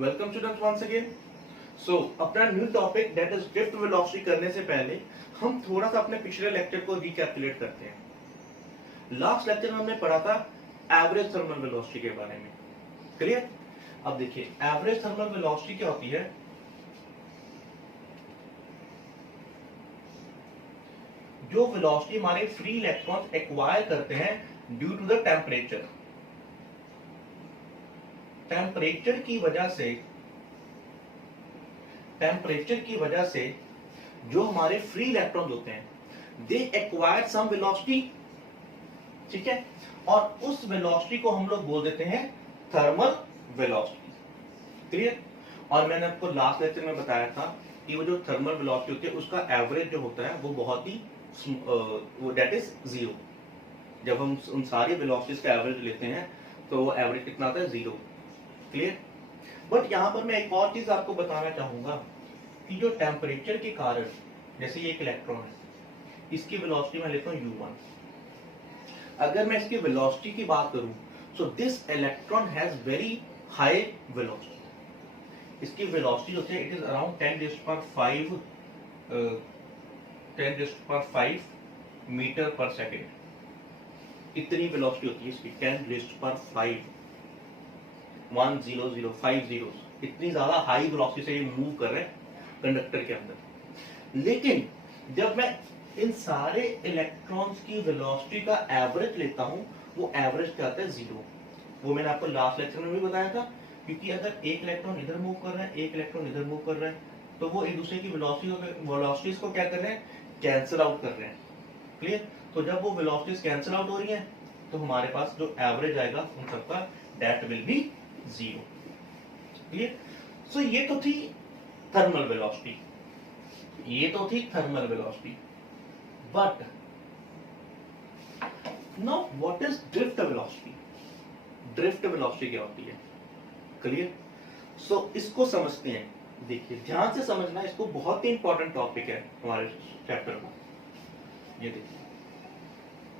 Welcome students once again. So अपना new topic that is drift velocity करने से पहले हम थोड़ा सा अपने पिछले लेक्चर को रिकैपिचुलेट करते हैं। लास्ट लेक्चर में हमने पढ़ा था एवरेज थर्मल वेलोसिटी के बारे में। क्लियर? अब देखिए एवरेज थर्मल वेलोसिटी क्या होती है। जो वेलोसिटी हमारे फ्री इलेक्ट्रॉन्स एक्वायर करते हैं due to the temperature. Temperature की वजह से जो हमारे फ्री इलेक्ट्रॉन्स होते हैं दे एक्वायर सम वेलोसिटी, ठीक है, और उस वेलोसिटी को हम लोग बोल देते हैं थर्मल वेलोसिटी। क्लियर? और मैंने आपको लास्ट लेक्चर में बताया था कि वो जो थर्मल वेलोसिटी होती है उसका एवरेज जो होता है वो बहुत ही दैट इज 0। जब हम उन सारी वेलोसिटीज का एवरेज लेते हैं तो वो एवरेज कितना आता है? 0। क्लियर? बट यहां पर मैं एक और चीज आपको बताना चाहूंगा कि जो टेम्परेचर के कारण, जैसे ये एक इलेक्ट्रॉन है, इसकी वेलोसिटी मैं लेता हूं u1। अगर मैं इसकी वेलोसिटी की बात करूं so this electron has very high velocity. इसकी वेलोसिटी जो है इट इज अराउंड 10⁵ मीटर पर सेकेंड। इतनी वेलोसिटी होती है इसकी, 10⁵ 1005 इतनी ज्यादा हाई वेलोसिटी से ये मूव कर रहे हैं कंडक्टर के अंदर। लेकिन जब मैं इन सारे इलेक्ट्रॉन्स की वेलोसिटी का एवरेज लेता हूं वो एवरेज क्या आता है? 0। वो मैंने आपको लास्ट लेक्चर में भी बताया था, क्योंकि अगर एक इलेक्ट्रॉन इधर मूव कर रहा है, एक इलेक्ट्रॉन इधर मूव कर रहा है, तो वो एक दूसरे की वेलोसिटीज को क्या कर रहे हैं? कैंसिल आउट कर रहे हैं। क्लियर? तो जब वो वेलोसिटीज कैंसिल आउट हो रही हैं तो हमारे पास जो एवरेज आएगा उन सबका that will be 0। Clear? So ये तो थी thermal velocity, but now what is drift velocity? Drift velocity क्या होती है? क्लियर? सो इसको समझते हैं। देखिए ध्यान से समझना, इसको बहुत ही इंपॉर्टेंट टॉपिक है हमारे चैप्टर का। ये देखिए,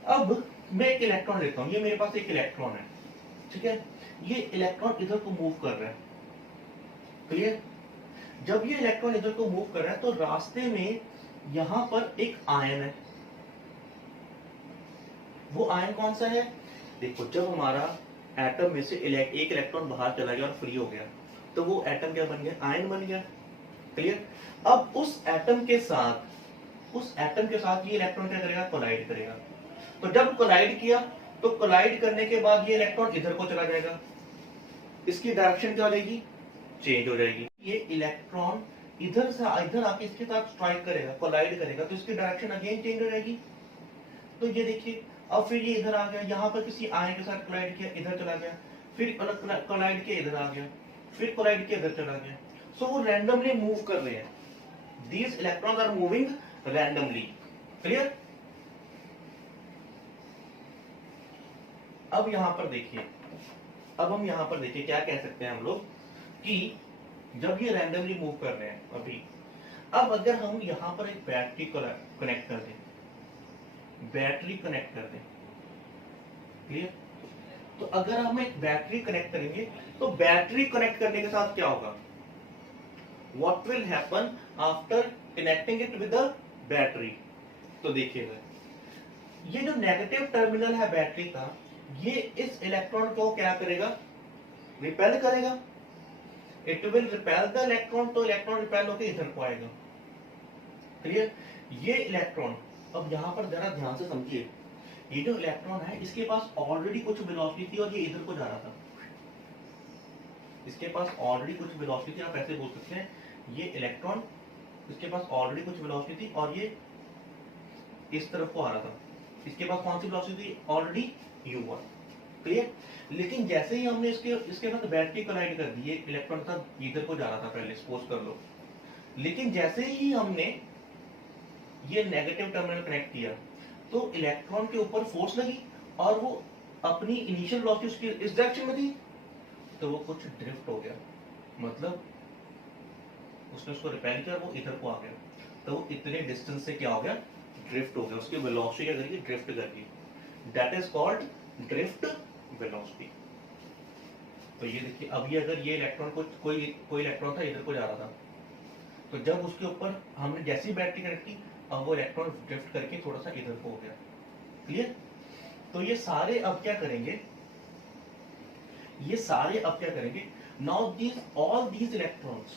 अब मैं एक इलेक्ट्रॉन लेता हूं, ये मेरे पास एक इलेक्ट्रॉन है, ठीक है, ये इलेक्ट्रॉन इधर को मूव कर रहा है। क्लियर? जब ये इलेक्ट्रॉन इधर को मूव कर रहा है तो रास्ते में यहां पर एक आयन है। वो आयन कौन सा है? देखो, जब हमारा एटम में से एक इलेक्ट्रॉन बाहर चला गया और फ्री हो गया तो वो एटम क्या बन गया? आयन बन गया। क्लियर? अब उस एटम के साथ ये इलेक्ट्रॉन क्या करेगा? कोलाइड करेगा। तो जब कोलाइड किया तो कोलाइड करने के बाद ये इलेक्ट्रॉन इधर को चला जाएगा, इसकी डायरेक्शन क्या हो जाएगी? चेंज हो जाएगी। ये इलेक्ट्रॉन इधर से इधर आके इसके साथ स्ट्राइक करेगा, कोलाइड करेगा, तो इसकी डायरेक्शन अगेन चेंज हो जाएगी। तो ये देखिए, अब फिर ये इधर आ गया, यहां पर किसी आयन के साथ कोलाइड किया, इधर चला गया, फिर कोलाइड किया, इधर आ गया, फिर कोलाइड किया, इधर चला गया। सो वो रैंडमली मूव कर रहे हैं। These electrons are moving randomly. Clear? अब यहां पर देखिए, क्या कह सकते हैं हम लोग कि जब ये रैंडमली मूव कर रहे हैं अभी, अब अगर हम यहां पर एक बैटरी कनेक्ट कर दें, क्लियर? तो अगर हम एक बैटरी कनेक्ट करेंगे तो बैटरी कनेक्ट करने के साथ क्या होगा? What will happen after connecting it with the battery? तो देखिएगा, ये जो नेगेटिव टर्मिनल है बैटरी का, ये इस इलेक्ट्रॉन को क्या करेगा? रिपेल करेगा। It will repel the electron, तो इलेक्ट्रॉन रिपेल होकर इधर को आएगा। क्लियर? ये इलेक्ट्रॉन, अब यहां पर जरा ध्यान से समझिए, ये जो इलेक्ट्रॉन है इसके पास ऑलरेडी कुछ वेलोसिटी थी और ये इधर को जा रहा था। इसके पास ऑलरेडी कुछ वेलोसिटी थी, आप ऐसे बोल सकते हैं, ये इलेक्ट्रॉन इसके पास ऑलरेडी कुछ वेलोसिटी थी और ये इस तरफ को आ रहा था। इसके पास कौन सी वेलोसिटी थी? Already u1। क्लियर? लेकिन जैसे ही हमने इसके साथ बैटरी कोलाइड कर दी, इलेक्ट्रॉन था इधर को जा रहा था पहले, सपोज कर लो, लेकिन जैसे ही हमने ये नेगेटिव टर्मिनल कनेक्ट किया तो इलेक्ट्रॉन के ऊपर फोर्स लगी और वो अपनी इनिशियल वेलोसिटी इस डायरेक्शन में थी, तो वो कुछ ड्रिफ्ट हो गया, मतलब उसने उसको रिपेल किया, वो इधर को आ गया, तो वो इतने डिस्टेंस से क्या हो गया? ड्रिफ्ट हो गया। उसकी वेलोसिटी क्या करेगी? ड्रिफ्ट करेगी। That is called drift velocity. तो ये देखिए, अभी अगर ये इलेक्ट्रॉन को कोई कोई इलेक्ट्रॉन था इधर को जा रहा था, तो जब उसके ऊपर हमने जैसी बैटरी कनेक्ट की, अब वो इलेक्ट्रॉन ड्रिफ्ट करके थोड़ा सा इधर को हो गया। क्लियर? तो ये सारे अब क्या करेंगे, ये सारे अब क्या करेंगे, now these all these electrons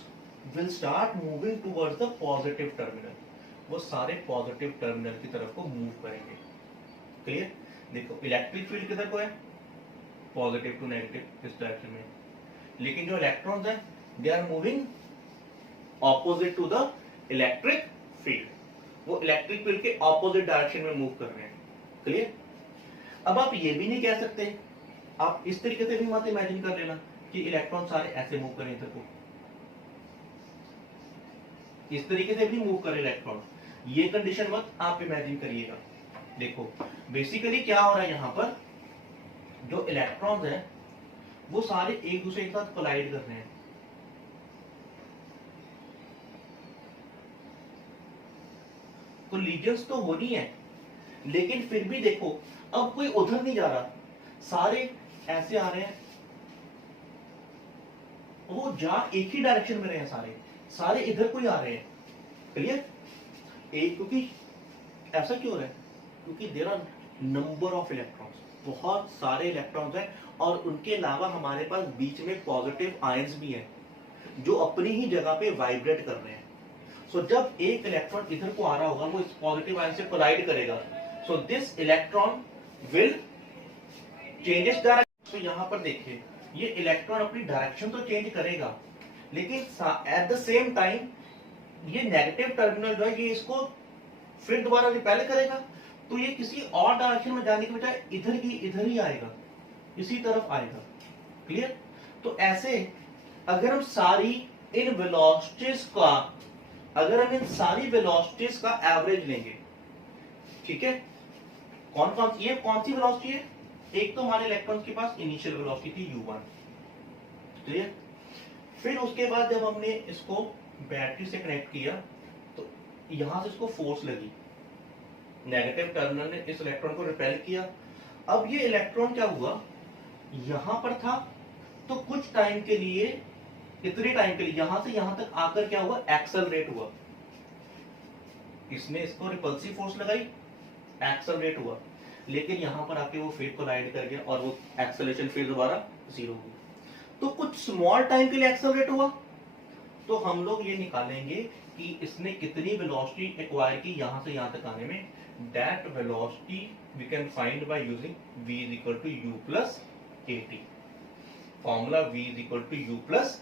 will start moving towards the positive terminal. वो सारे पॉजिटिव टर्मिनल की तरफ को मूव करेंगे। क्लियर? देखो इलेक्ट्रिक फील्ड किधर को है, पॉजिटिव टू नेगेटिव इस डायरेक्शन में, लेकिन जो इलेक्ट्रॉन्स हैं they are moving opposite to the electric field, वो इलेक्ट्रिक फील्ड के ऑपोजिट डायरेक्शन में मूव कर रहे हैं। क्लियर? अब आप ये भी नहीं कह सकते, आप इस तरीके से भी मत इमेजिन कर लेना कि इलेक्ट्रॉन सारे ऐसे मूव करें इधर को, इस तरीके से भी मूव करें इलेक्ट्रॉन, ये कंडीशन मत आप इमेजिन करिएगा। देखो बेसिकली क्या हो रहा है, यहां पर जो इलेक्ट्रॉन्स हैं वो सारे एक दूसरे के साथ कोलाइड कर रहे हैं। कोलिजन्स तो हो रही है, लेकिन फिर भी देखो अब कोई उधर नहीं जा रहा, सारे ऐसे आ रहे हैं, वो जा एक ही डायरेक्शन में रहे हैं, सारे सारे इधर को ही आ रहे हैं। क्लियर? एक क्योंकि ऐसा क्यों हो रहा है, क्योंकि there are number of electrons, बहुत सारे इलेक्ट्रॉन्स हैं, और उनके अलावा हमारे पास बीच में पॉजिटिव आयंस भी हैं जो अपनी ही जगह पे वाइब्रेट कर रहे हैं। सो जब एक इलेक्ट्रॉन इधर को आ रहा होगा वो इस पॉजिटिव आयन से कोलाइड करेगा, so this electron will changes direction. तो यहां पर देखिए ये इलेक्ट्रॉन अपनी डायरेक्शन तो चेंज करेगा, लेकिन एट द सेम टाइम ये नेगेटिव टर्मिनल जो है ये इसको फिर दोबारा रिपेल करेगा, तो ये किसी और डायरेक्शन में जाने के बजाय इधर की इधर ही आएगा, इसी तरफ आएगा। क्लियर? तो ऐसे अगर हम सारी इन वेलोसिटीज का, अगर हम इन सारी वेलोसिटीज का एवरेज लेंगे, ठीक है, कौन कौन ये कौन सी वेलोसिटी है, एक तो हमारे इलेक्ट्रॉन के पास इनिशियल वेलोसिटी थी u1। क्लियर? फिर उसके बाद जब हमने इसको बैटरी से कनेक्ट किया तो यहां से इसको फोर्स लगी, नेगेटिव टर्मिनल ने इस इलेक्ट्रॉन को रिपेल किया। अब ये इलेक्ट्रॉन क्या हुआ, यहां पर था तो कुछ टाइम के लिए, इतने टाइम के लिए यहां से यहां तक आकर क्या हुआ, एक्सेलरेट हुआ, इसने इसको रिपल्सिव फोर्स लगाई, एक्सेलरेट हुआ, लेकिन यहां पर आके वो फिर कोलाइड कर गया और वो एक्सेलरेशन फिर दोबारा जीरो हो गई। तो कुछ स्मॉल टाइम के लिए एक्सेलरेट हुआ, तो हम लोग ये निकालेंगे कि इसने कितनी वेलोसिटी एक्वायर की यहां से यहां तक आने में। That velocity we can find by using v is equal to u plus at, formula v is equal to u plus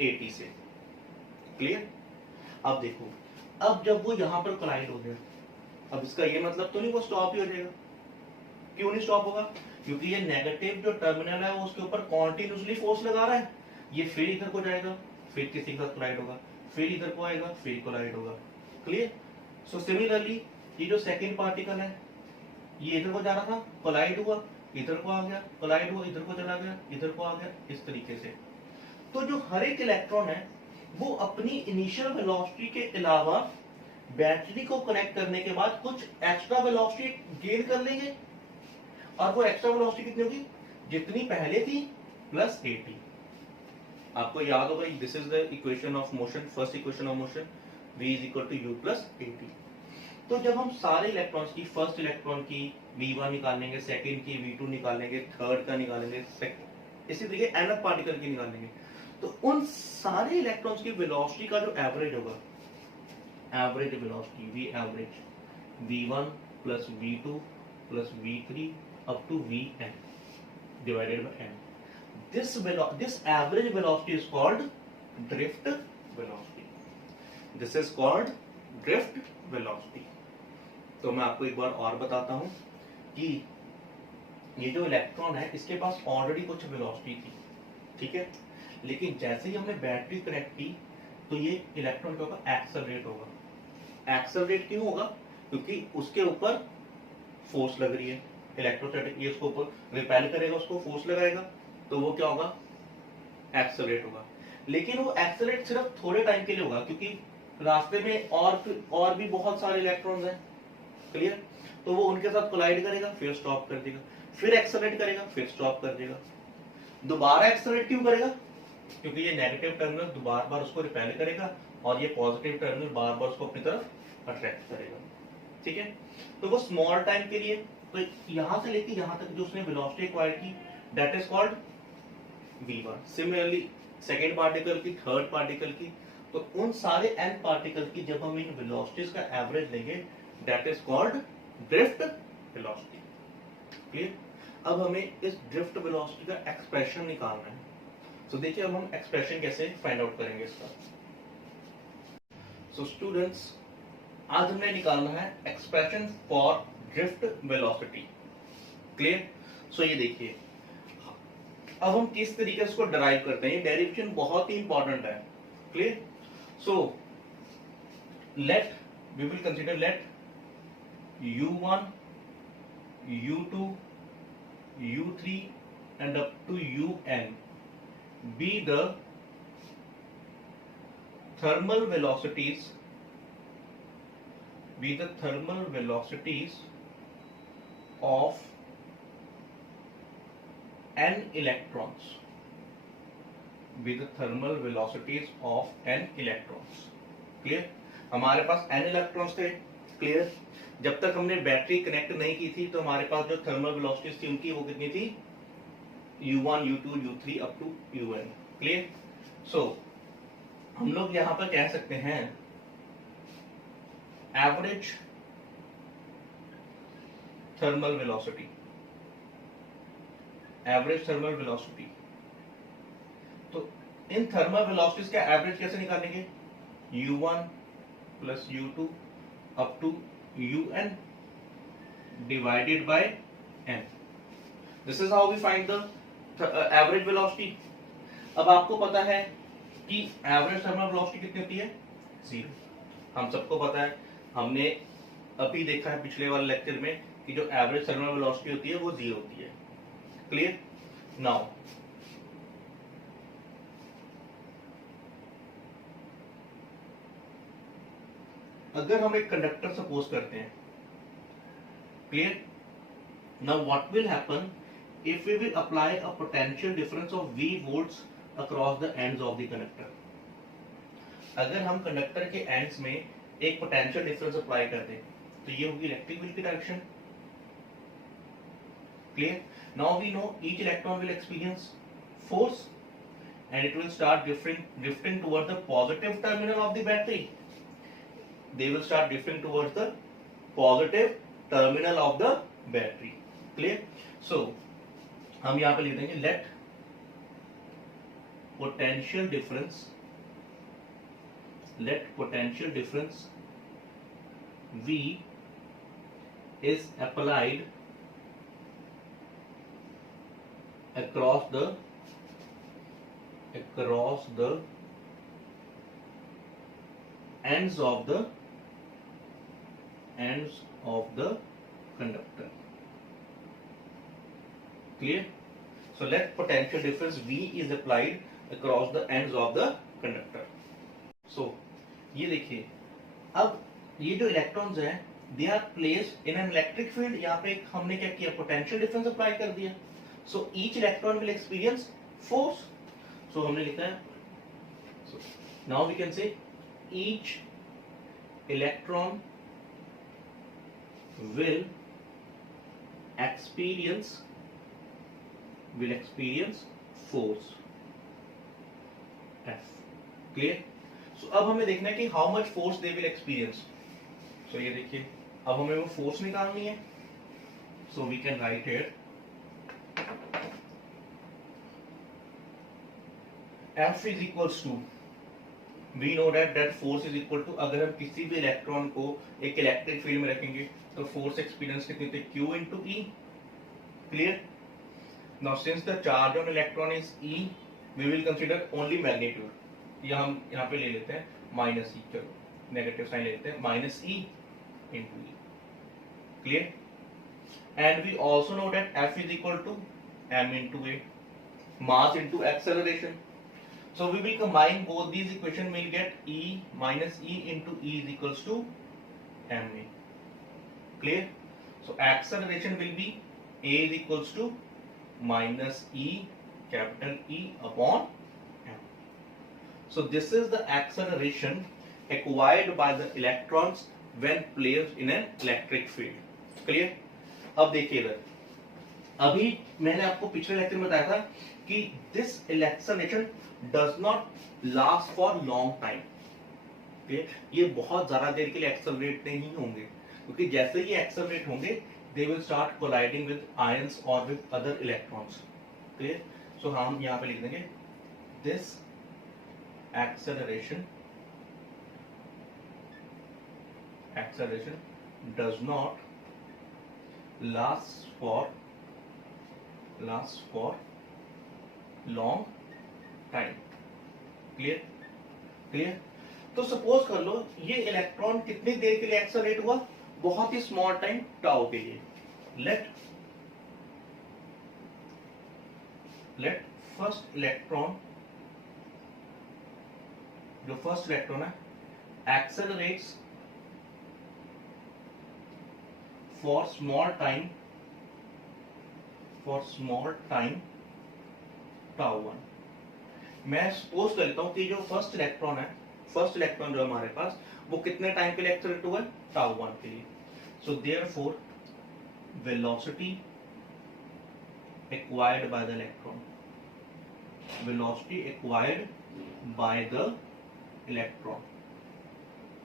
at से। क्लियर? अब देखो, अब जब वो यहां पर कोलाइड हो गया, अब इसका ये मतलब तो नहीं वो स्टॉप ही हो जाएगा। क्यों नहीं स्टॉप होगा, क्योंकि ये नेगेटिव जो टर्मिनल है वो उसके ऊपर कॉन्टिन्यूसली फोर्स लगा रहा है, ये फिर इधर को जाएगा, फिर किसी के साथ कोलाइड होगा, फिर इधर को आएगा, फिर कोलाइड होगा। क्लियर? सो सिमिलरली ये जो सेकंड पार्टिकल है ये इधर को जा रहा था, कोलाइड हुआ, इधर को आ गया, कोलाइड हुआ, इधर को चला गया, इधर को आ गया, इस तरीके से। तो जो हर एक इलेक्ट्रॉन है वो अपनी इनिशियल वेलोसिटी के अलावा बैटरी को कनेक्ट करने के बाद कुछ एक्स्ट्रा वेलोसिटी गेन कर लेंगे, और वो एक्स्ट्रा वेलोसिटी कितनी होगी, जितनी पहले थी प्लस 80। आपको याद होगा this is the equation of motion, first equation of motion, v is equal to u plus 80। तो जब हम सारे इलेक्ट्रॉन्स की, फर्स्ट इलेक्ट्रॉन की v1 निकालेंगे, सेकंड की v2 निकालेंगे, थर्ड का निकालेंगे, इसी तरीके nth पार्टिकल की निकालेंगे, तो उन सारे इलेक्ट्रॉन्स की वेलोसिटी का जो एवरेज होगा, average velocity v average, v1 plus v2 plus v3 up to vn divided by n, this average velocity is called drift velocity, this is called drift velocity। तो मैं आपको एक बार और बताता हूं कि ये जो इलेक्ट्रॉन है इसके पास ऑलरेडी कुछ वेलोसिटी थी, ठीक है, लेकिन जैसे ही हमने बैटरी कनेक्ट की तो ये इलेक्ट्रॉन क्या होगा, एक्सेलरेट होगा। एक्सेलरेट क्यों होगा, क्योंकि उसके ऊपर फोर्स लग रही है, इलेक्ट्रोस्टैटिक, ये उसको ऊपर रिपेल करेगा, उसको फोर्स लगाएगा, तो वो क्या होगा, एक्सेलरेट होगा। लेकिन वो एक्सेलरेट सिर्फ थोड़े टाइम के लिए होगा, क्योंकि रास्ते में और भी बहुत सारे इलेक्ट्रॉन्स हैं। क्लियर? तो वो उनके साथ कोलाइड करेगा, फिर स्टॉप कर देगा, फिर एक्सेलरेट करेगा, फिर स्टॉप कर देगा। दोबारा एक्सेलरेट क्यों करेगा? क्योंकि ये नेगेटिव टर्मिनल बार बार उसको रिपेल करेगा और ये पॉजिटिव टर्मिनल बार बार उसको अपनी तरफ अट्रैक्ट करेगा। ठीक है, तो वो स्मॉल टाइम के लिए, तो यहां से लेके यहां तक जो उसने वेलोसिटी एक्वायर की, that is called v1। Similarly second particle की, थर्ड पार्टिकल की, तो उन सारे n पार्टिकल की जब हम इन वेलोसिटीज का एवरेज लेंगे, that is called drift velocity. Clear? अब हमें इस ड्रिफ्ट वेलोसिटी का एक्सप्रेशन निकालना है। तो देखिए अब हम एक्सप्रेशन कैसे फाइंड आउट करेंगे इसका। सो स्टूडेंट्स, आज हमने निकालना है expression for drift velocity. Clear? So ये देखिए अब हम किस तरीके से इसको डराइव करते हैं, ये डेरिवेशन बहुत ही इंपॉर्टेंट है। Clear? So let we will consider let u1 u2 u3 and up to un be the thermal velocities of n electrons, be the thermal velocities of n electrons। Clear? हमारे पास n electrons थे। Clear? जब तक हमने battery connect नहीं की थी तो हमारे पास जो थर्मल वेलोसिटीज थी उनकी वो कितनी थी, u1 u2 u3 up to un। Clear? So हम लोग यहां पर कह सकते हैं average thermal velocity, average thermal velocity. तो इन थर्मल वेलोसिटीज का एवरेज कैसे निकालेंगे, u1 plus u2 up to un divided by n। This is how we find the average velocity। अब आपको पता है कि एवरेज थर्मल वेलोसिटी कितनी होती है, 0। हम सबको पता है, हमने अभी देखा है पिछले वाले लेक्चर में कि जो एवरेज थर्मल वेलोसिटी होती है वो 0 होती है। क्लियर? नाउ अगर हम एक कंडक्टर सपोज करते हैं, clear? Now what will happen if we will apply a potential difference of v volts across the ends of the conductor. अगर हम कंडक्टर के एंड्स में एक पोटेंशियल डिफरेंस अप्लाई कर दें तो ये होगी इलेक्ट्रिक फील्ड की direction. Clear? Now we know each electron will experience force and it will start drifting toward the positive terminal of the battery। they will start drifting towards the positive terminal of the battery। clear? so हम यहां पे लिख देंगे let potential difference V is applied across the ends of the conductor। clear? so let potential difference V is applied across the ends of the conductor। so ये देखिए अब ये जो इलेक्ट्रॉन्स हैं they are placed in an electric field. यहाँ पे हमने क्या किया, पोटेंशियल डिफरेंस अप्लाई कर दिया। So each electron will experience force. So हमने लिखा है, so now we can say each electron will experience force F। clear? so अब हमें देखना है कि how much force they will experience। so ये देखिए अब हमें वो फोर्स निकालनी है। so we can write here F is equals to, we know that force is equal to, अगर हम किसी भी इलेक्ट्रॉन को एक इलेक्ट्रिक फील्ड में रखेंगे तो फोर्स एक्सपीरियंस कितनी थी, Q into E। clear? now since the charge on electron is E we will consider only magnitude। ये हम यहाँ पे ले लेते हैं माइनस ई, चलो नेगेटिव साइन ले लेते हैं, minus E into E। clear? and we also know that F is equal to m into A, mass into acceleration। so we will combine both these equations, we'll get E minus E into E is equals to ma। clear? so acceleration will be A is equals to minus E capital E upon m. So this is the acceleration acquired by the electrons when placed in an electric field. Clear? अब देखिए इधर, अभी मैंने आपको पिछले lecture में बताया था कि this acceleration does not last for long time. ये बहुत ज्यादा देर के लिए एक्सेलरेट नहीं होंगे, क्योंकि जैसे ही एक्सेलरेट होंगे they will start colliding with ions or with other electrons. Clear? So हम यहाँ पे लिख देंगे this acceleration does not last for long time. Clear? Clear? तो सपोज कर लो ये इलेक्ट्रॉन कितनी देर के लिए एक्सेलरेट हुआ, बहुत ही स्मॉल टाइम टाउ के लिए. लेट फर्स्ट इलेक्ट्रॉन, जो फर्स्ट इलेक्ट्रॉन है, accelerates for small time tau 1. मैं सपोज कर लेता हूं कि जो फर्स्ट इलेक्ट्रॉन जो हमारे पास, वो कितने टाइम के लिए एक्सेलरेट हुआ है, टाउ 1 के लिए. So therefore velocity acquired by the electron,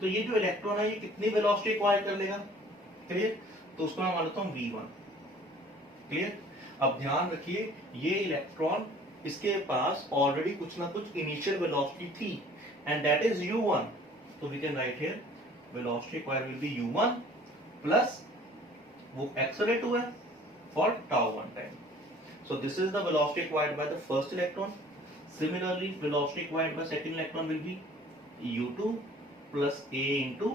तो ये जो इलेक्ट्रॉन है ये कितनी वेलोसिटी एक्वायर कर लेगा. क्लियर? तो उसको मैं मान लेता हूं v1. क्लियर? अब ध्यान रखिए ये इलेक्ट्रॉन, इसके पास ऑलरेडी कुछ ना कुछ इनिशियल वेलोसिटी थी, and that is u1. So we can write here velocity acquired will be u1 plus वो accelerate हुआ है for tau 1 time. So this is the velocity acquired by the first electron. Similarly, velocity acquired by second electron will be u2 plus a into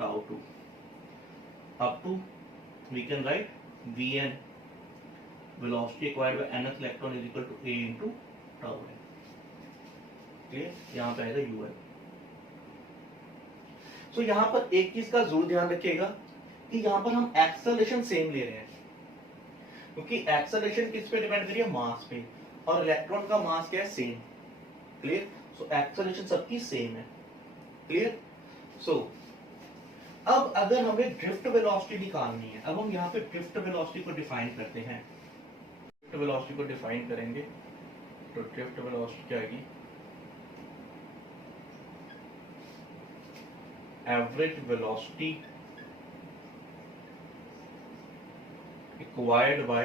tau 2. Up to we can write vn, velocity acquired by nth electron is equal to a into tau n. यहां पे आएगा un. सो यहां पर एक चीज का जरूर ध्यान रखिएगा कि यहां पर हम एक्सेलरेशन सेम ले रहे हैं, क्योंकि एक्सेलरेशन किस पे डिपेंड करिए, मास पे, और इलेक्ट्रॉन का मास क्या है, सेम. क्लियर? सो एक्सेलरेशन सबकी सेम है. क्लियर? सो अब अगर हमें ड्रिफ्ट वेलोसिटी निकालनी है, अब हम यहाँ पे ड्रिफ्ट वेलोसिटी को डिफाइन करते हैं. ड्रिफ्ट वेलोसिटी को डिफाइन करेंगे तो ड्रिफ्ट वेलोसिटी क्या आएगी, average velocity acquired by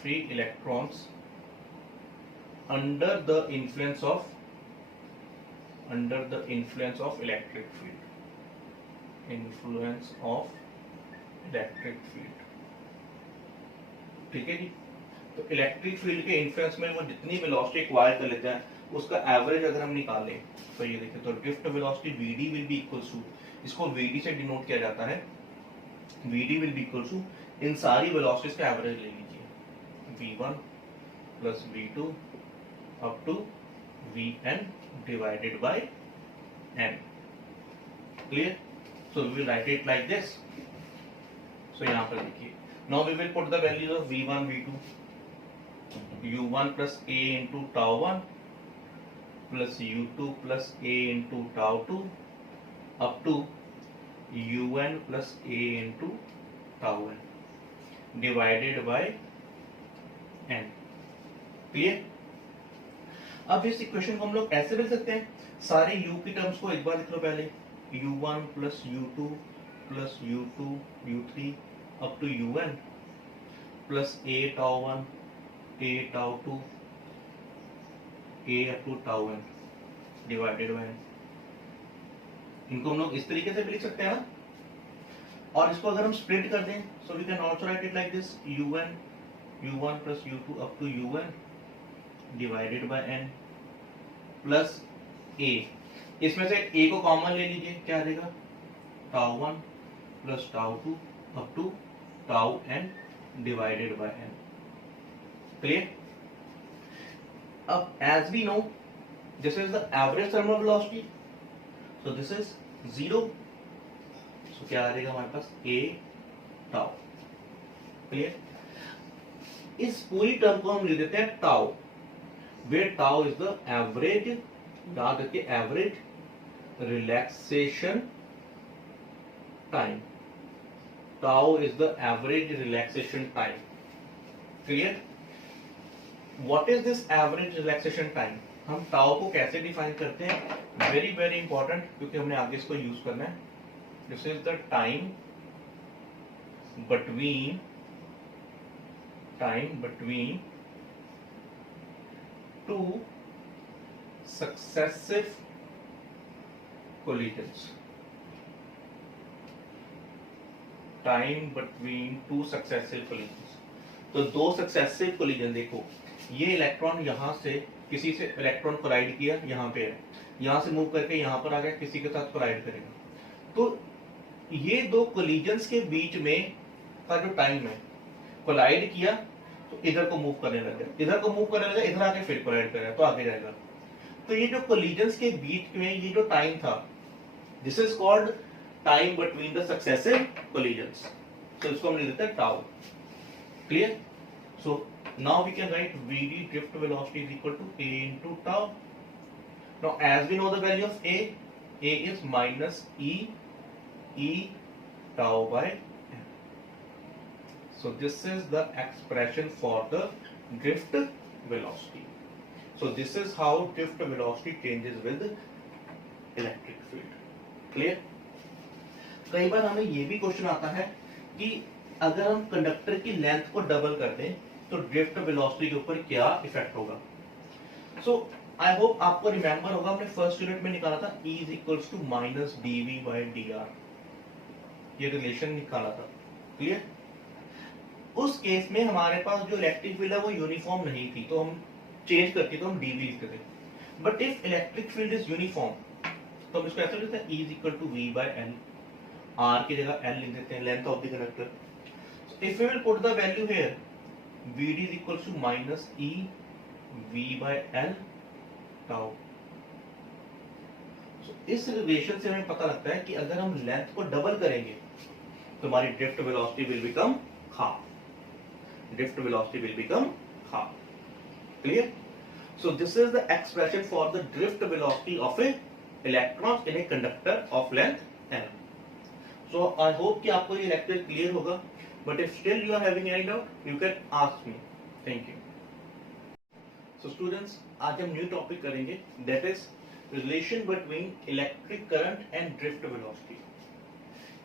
free electrons under the influence of electric field. ठीक है जी. तो इलेक्ट्रिक फील्ड के इन्फ्लुएंस में वो जितनी वेलोसिटी एक्वायर कर लेते हैं, उसका एवरेज अगर हम निकालें तो ये देखिए, तो drift velocity vd will be equal to, इसको vd से डिनोट किया जाता है, vd will be equal to, इन सारी वेलोसिटीज का एवरेज ले लीजिए, v1 plus v2 up to vn divided by n. Clear? So we will write it like this. So यहाँ पर देखिए, now we will put the values of v1, v2, u1 plus a into tau 1 plus u2 plus a into tau 2 up to un plus a into tau n divided by n. Clear? अब इस equation को हम लोग ऐसे लिख सकते हैं, सारे u की टर्म्स को एक बार लिख लो पहले, u1 plus u2 plus u2 u3 up to un plus a tau 1, a tau 2, a up to tau n divided by n. इनको हम लोग इस तरीके से भी लिख सकते हैं ना, और इसको अगर हम स्प्लिट कर दें, so we can also write it like this, u1 plus u2 up to un divided by n plus a. इसमें से a को कॉमन ले लीजिए, क्या आ जाएगा, tau 1 plus tau 2 up to tau n divided by n. Clear? अब as we know, this is the average thermal velocity, so this is 0 सो क्या आ जाएगा हमारे पास ए टाउ। क्लियर? इस पूरी टर्म को हम लिख देते हैं tau, where tau is the average, याद रखिए average relaxation time. Tau is the average relaxation time. Clear? What is this average relaxation time? हम टाउ को कैसे डिफाइन करते हैं? वेरी वेरी इंपॉर्टेंट, क्योंकि हमने आगे इसको यूज करना है। This is the time between two successive collisions। Time between two successive collisions. तो दो सक्सेसिव कोलिजन, देखो ये इलेक्ट्रॉन यहां से किसी से इलेक्ट्रॉन कोलाइड किया, यहां पे है, यहां से मूव करके यहां पर आ गया, किसी के साथ कोलाइड करेगा। तो ये दो कोलिजन्स के बीच में का जो टाइम है, कोलाइड किया तो इधर को मूव करने लगा, इधर को मूव करने लगा, इधर आके फिर कोलाइड करेगा तो आगे जाएगा। तो ये जो कोलिजन्स के बीच में ये जो टाइम था, this is called time between the successive collisions. तो इसको हम लिख देते हैं tau. Clear? So now we can write vd drift velocity is equal to a into tau. Now as we know the value of a is minus e tau by m. So this is the expression for the drift velocity. So this is how drift velocity changes with electric field. Clear? कई बार हमें ये भी question आता है कि अगर हम conductor की लेंथ को डबल कर दें तो ड्रिफ्ट वेलोसिटी के ऊपर क्या इफेक्ट होगा। सो आई होप आपको रिमेंबर होगा, हमने फर्स्ट यूनिट में निकाला था E is equals to minus dv by dr, ये रिलेशन निकाला था। क्लियर? उस केस में हमारे पास जो इलेक्ट्रिक फील्ड है वो यूनिफॉर्म नहीं थी, तो हम चेंज करके तो हम dv लिखते थे। But if electric field is uniform तो हम इसको ऐसे लिखते हैं E is equal to v by l, r की जगह l लिख देते हैं, length of the conductor. If we will put the value here, vd is equal to minus e v by l tau। so, इस relation से हमें पता लगता है कि अगर हम लेंथ को डबल करेंगे तो हमारी drift velocity will become half, drift velocity will become half. Clear? So this is the expression for the drift velocity of A electron in a conductor of length l। So I hope कि आपको ये lecture clear होगा। But if still you are having any doubt, you can ask me. Thank you. So students, आज हम new topic करेंगे, that is relation between electric current and drift velocity।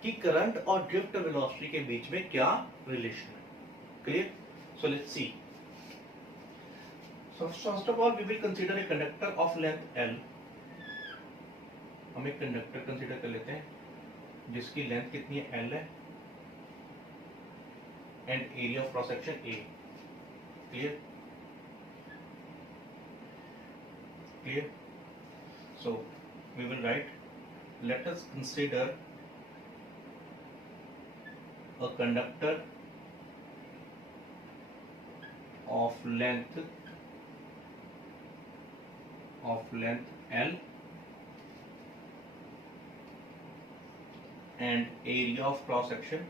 कि current और drift velocity के बीच में क्या relation है। Clear? So let's see. So first of all, we will consider a conductor of length L। हम एक conductor consider कर लेते हैं जिसकी लेंथ कितनी है, L है, and area of cross section A। clear? Clear? So we will write, let us consider a conductor of length L and area of cross section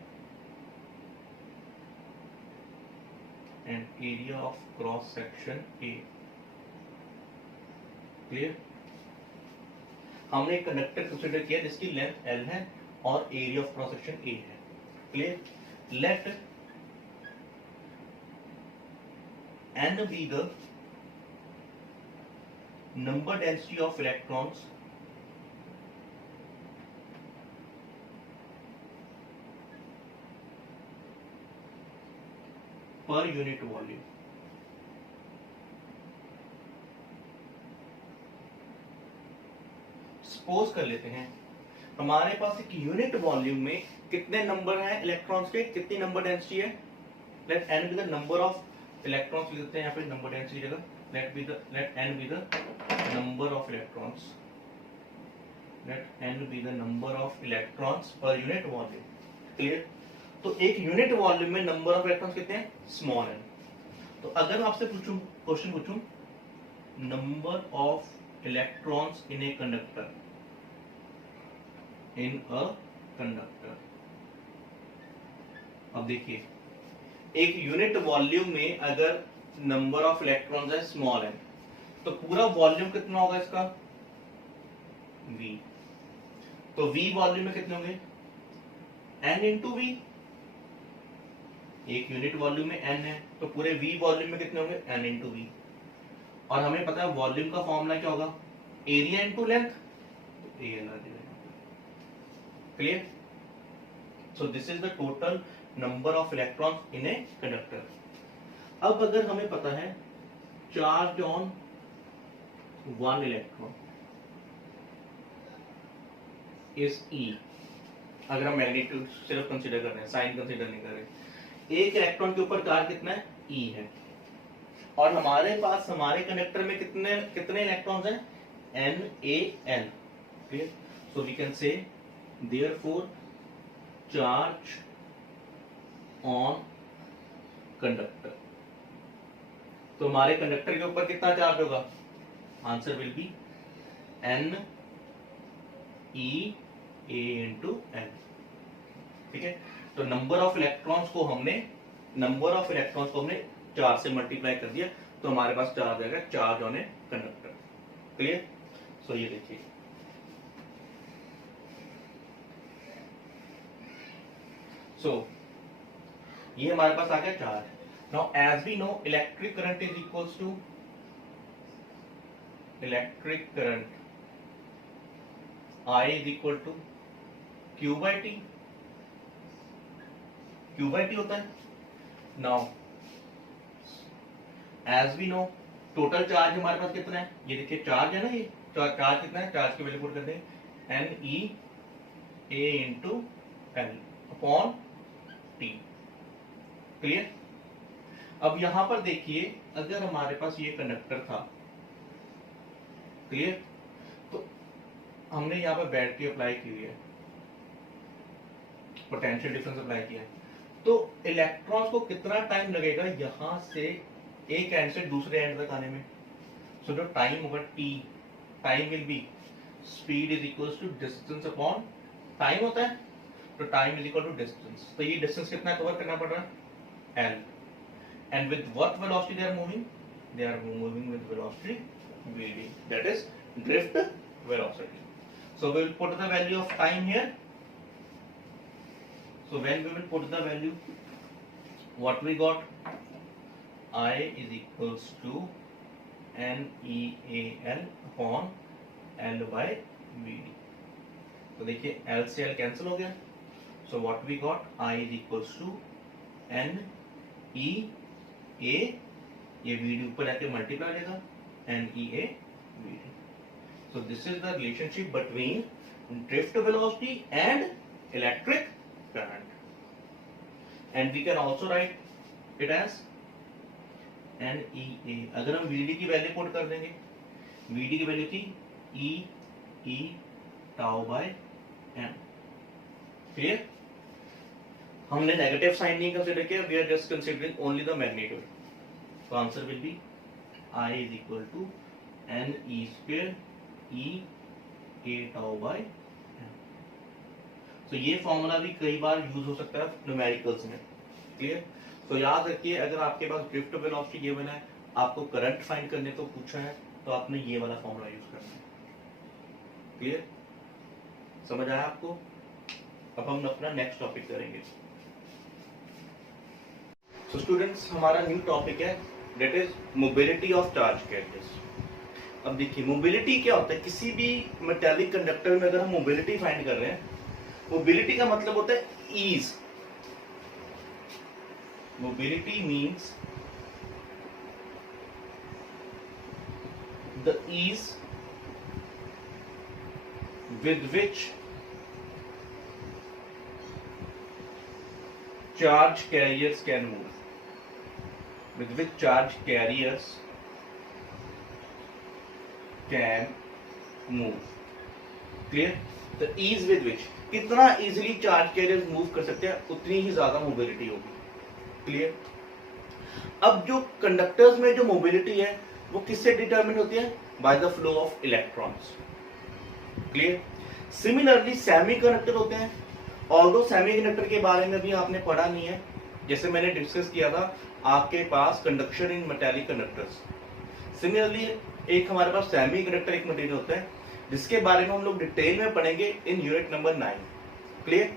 A। Clear? हमने एक conductor consider किया जिसकी length L है और area of cross section A है। Clear? Let n be the number density of electrons per unit volume। Suppose कर लेते हैं हमारे पास एक यूनिट वॉल्यूम में कितने नंबर हैं इलेक्ट्रॉन्स के, कितनी नंबर डेंसिटी है। Let n be the number of electrons लिख देते हैं यहाँ पे नंबर डेंसिटी जगह, let n be the number of electrons, let n be the number of electrons per unit volume. Clear? तो एक यूनिट वॉल्यूम में नंबर ऑफ इलेक्ट्रॉन्स कितने हैं, स्मॉल n। तो अगर मैं आपसे पूछूं, क्वेश्चन पूछूं, number of electrons in a conductor, in a conductor. अब देखिए, एक यूनिट वॉल्यूम में अगर नंबर ऑफ इलेक्ट्रॉन्स है स्मॉल है, तो पूरा वॉल्यूम कितना होगा इसका, V। तो V वॉल्यूम में कितने होंगे, N इंटू V। एक यूनिट वॉल्यूम में N है, तो पूरे V वॉल्यूम में कितने होंगे, N इंटू V। और हमें पता है वॉल्यूम का फॉर्मूला क्या होगा, area into length, clear. So this is the total number of electrons in a conductor. अब अगर हमें पता है charge on one electron is E, अगर हम मैग्नीट्यूड सिर्फ कंसीडर कर रहे हैं, साइन कंसीडर नहीं कर रहे, एक इलेक्ट्रॉन के ऊपर चार्ज कितना है, E है, और हमारे पास हमारे कंडक्टर में कितने कितने इलेक्ट्रॉन्स हैं, NaN, clear. So we can say therefore charge on conductor, तो हमारे कंडक्टर के ऊपर कितना चार्ज होगा, answer will be NeA into N, ठीक है। तो नंबर ऑफ इलेक्ट्रॉन्स को हमने 4 से मल्टीप्लाई कर दिया, तो हमारे पास चार्ज आएगा charge on a conductor, clear. So ये देखिए, ये हमारे पास आ गया charge. Now as we know electric current is equals to electric current I is equal to Q by T, Q by T होता है। Now as we know total charge हमारे पास कितना है, ये देखिए चार्ज है ना, ये चार्ज कितना है, चार्ज की वैल्यू पुट करते हैं NeA into L upon T, clear. अब यहां पर देखिए, अगर हमारे पास ये कंडक्टर था, क्लियर, तो हमने यहां पर बैटरी अप्लाई की हुई है, पोटेंशियल डिफरेंस अप्लाई किया है, तो इलेक्ट्रॉन्स को कितना टाइम लगेगा यहां से एक एंड से दूसरे एंड तक आने में। सो जो टाइम होगा T, time will be speed is equals to distance upon time होता है, तो time is equal to distance. तो ये डिस्टेंस कितना कवर करना पड़ रहा है, L, and with what velocity they are moving, they are moving with velocity vd, that is drift velocity. So we will put the value of time here. So when we will put the value, what we got, I is equals to NeAL upon L by vd। तो देखिए L से L cancel हो गया, so what we got, I is equals to NeA, ये vd ऊपर आके multiply हो जाएगा, NeA vd। So this is the relationship between drift velocity and electric current, and we can also write it as NeA। अगर हम vd की value put कर देंगे, vd की वैल्यू थी E tau by m, क्लियर। हमने नेगेटिव साइन नहीं कंसीडर किया, we are just considering only the magnitude. तो answer will be I is equal to NE square E tau by m। तो ये फॉर्मूला भी कई बार यूज हो सकता है न्यूमेरिकल्स में, क्लियर। तो याद रखिए, अगर आपके पास ड्रिफ्ट वेलोसिटी गिवन है, आपको करंट फाइंड करने को पूछा है, तो आपने ये वाला फॉर्मूला यूज करना है, क्लियर। समझ आया आपको। अब हम अपना नेक्स्ट टॉपिक करेंगे। सो स्टूडेंट्स, हमारा न्यू टॉपिक है, that is mobility of charge carriers. अब देखिए, मोबिलिटी क्या होता है, किसी भी मेटेलिक कंडक्टर में अगर हम मोबिलिटी फाइंड कर रहे हैं, मोबिलिटी का मतलब होता है ease. Mobility means the ease with which charge carriers can move, with which charge carriers can move, clear। the ease with which, कितना इजीली चार्ज कैरियर्स मूव कर सकते हैं, उतनी ही ज्यादा मोबिलिटी होगी, क्लियर। अब जो कंडक्टर्स में जो मोबिलिटी है वो किससे डिटरमिन होती है, by the flow of electrons, clear. Similarly semiconductor होते हैं, ऑल्दो सेमीकंडक्टर के बारे में भी आपने पढ़ा नहीं है, जैसे मैंने डिस्कस किया था आपके पास कंडक्शन इन मेटालिक कंडक्टर्स। सिमिलरली एक हमारे पास सेमीकंडक्टर एक मटेरियल होता है जिसके बारे में हम लोग डिटेल में पढ़ेंगे इन यूनिट नंबर 9। क्लियर?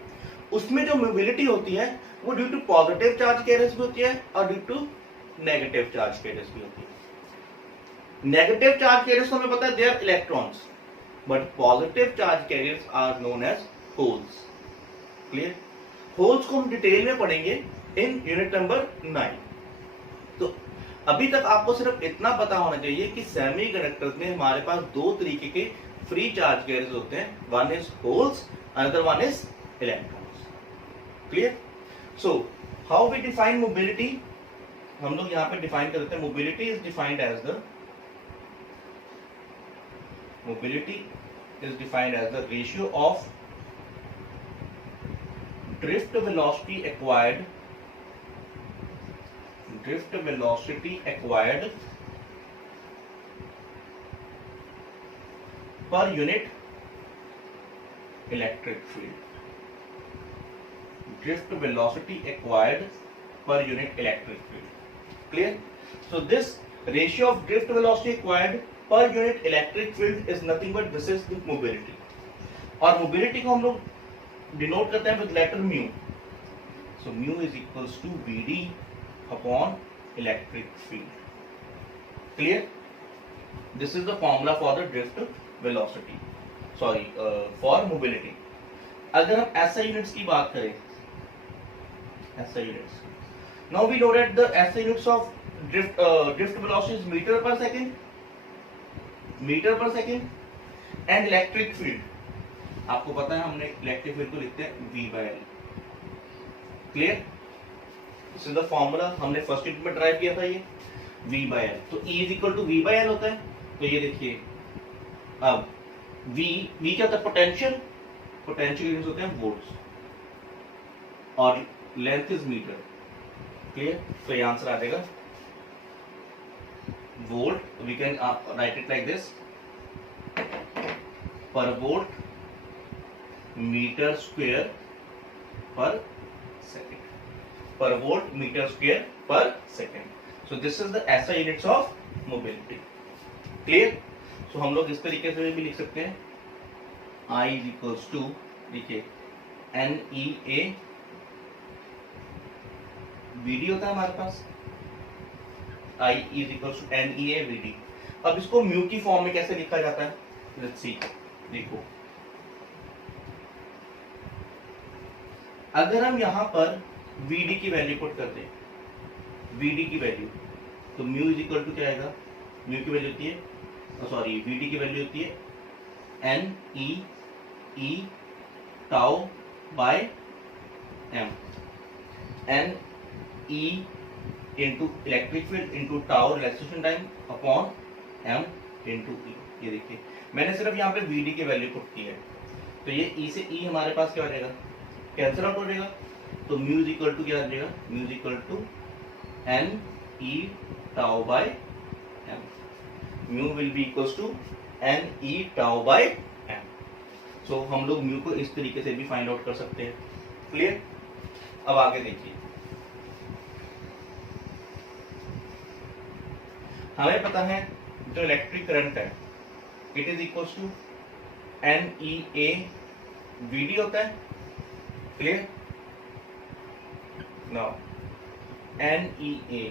उसमें जो मोबिलिटी होती है वो due to positive charge carriers भी होती है और due to negative charge carriers भी होती है। नेगेटिव चार्ज कैरियर्स हमें पता है they are electrons, but positive charge carriers are known as holes. Clear? Holes को हम डिटेल में पढ़ेंगे इन यूनिट नंबर 9। तो अभी तक आपको सिर्फ इतना पता होना चाहिए कि सेमीकंडक्टर्स में हमारे पास दो तरीके के फ्री चार्ज कैरियर्स होते हैं, one is holes, another one is electrons. Clear? So how we define mobility, हम लोग यहां पे डिफाइन करते हैं mobility is defined as the ratio of drift velocity acquired per unit electric field. Drift velocity acquired per unit electric field. Clear? So this ratio of drift velocity acquired per unit electric field is nothing but this is the mobility. और mobility को हम लोग denote करते हैं with letter mu. So mu is equals to Vd upon electric field. Clear? This is the formula for the drift velocity, sorry for mobility. अगर हम SI units की बात करें, SI units, now we know that the SI units of drift velocity is metre per second and electric field, आपको पता है हमने electric field को लिखते हैं V/L। Clear? This is the formula, हमने फर्स्ट यूनिट में ड्राइव किया था ये V/L। तो E is equal to V/L होता है। तो ये देखिए अब V क्या होता है? पोटेंशियल यूनिट्स होते हैं वोल्ट्स और लेंथ इज मीटर। क्लियर? तो ये आंसर आ जाएगा volt, we can write it like this, per volt metre square per second, per volt metre square per second. So this is the SI units of mobility. Clear? So हम लोग इस तरीके से भी लिख सकते हैं, I इज इक्वल्स टू, देखिए NEA VD होता है हमारे पास, I is equals to NEA VD। अब इसको म्यू की फॉर्म में कैसे लिखा जाता है? Let's see. देखो अगर हम यहां पर Vd की वैल्यू पुट करते हैं, Vd की वैल्यू, तो म्यू इज इक्वल टू क्या आएगा? म्यू की वैल्यू होती है, सॉरी Vd की वैल्यू होती है NE tau by M, NE into electric field into tau relaxation time upon M into E। ये देखिए मैंने सिर्फ यहाँ पे Vd की वैल्यू पुट की है, तो ये E से E हमारे पास क्या हो जाएगा? कैंसिल आउट हो जाएगा। तो म्यू इज इक्वल टू क्या आ जाएगा? Mu is equal to NE tau by M। Mu will be equals to NE tau by M। सो हम लोग म्यू को इस तरीके से भी फाइंड आउट कर सकते हैं। क्लियर? अब आगे देखिए, हमें पता है जो इलेक्ट्रिक करंट है it is equals to NEA VD होता है। क्लियर? Now NEA,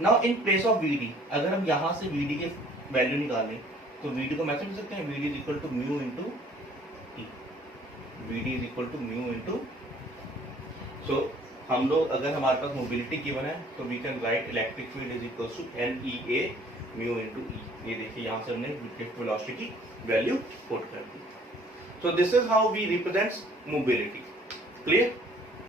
now in place of VD, अगर हम यहां से VD के वैल्यू निकालें तो VD को मैसेज कर सकते हैं VD is equal to mu into E। VD is equal to mu into, so हम लोग अगर हमारे पास मोबिलिटी गिवन है तो we can write electric field is equal to NEA mu into E। ये देखिए यहां से हमने ड्रिफ्ट वेलोसिटी की वैल्यू पुट कर दी। So this is how we represents mobility. Clear?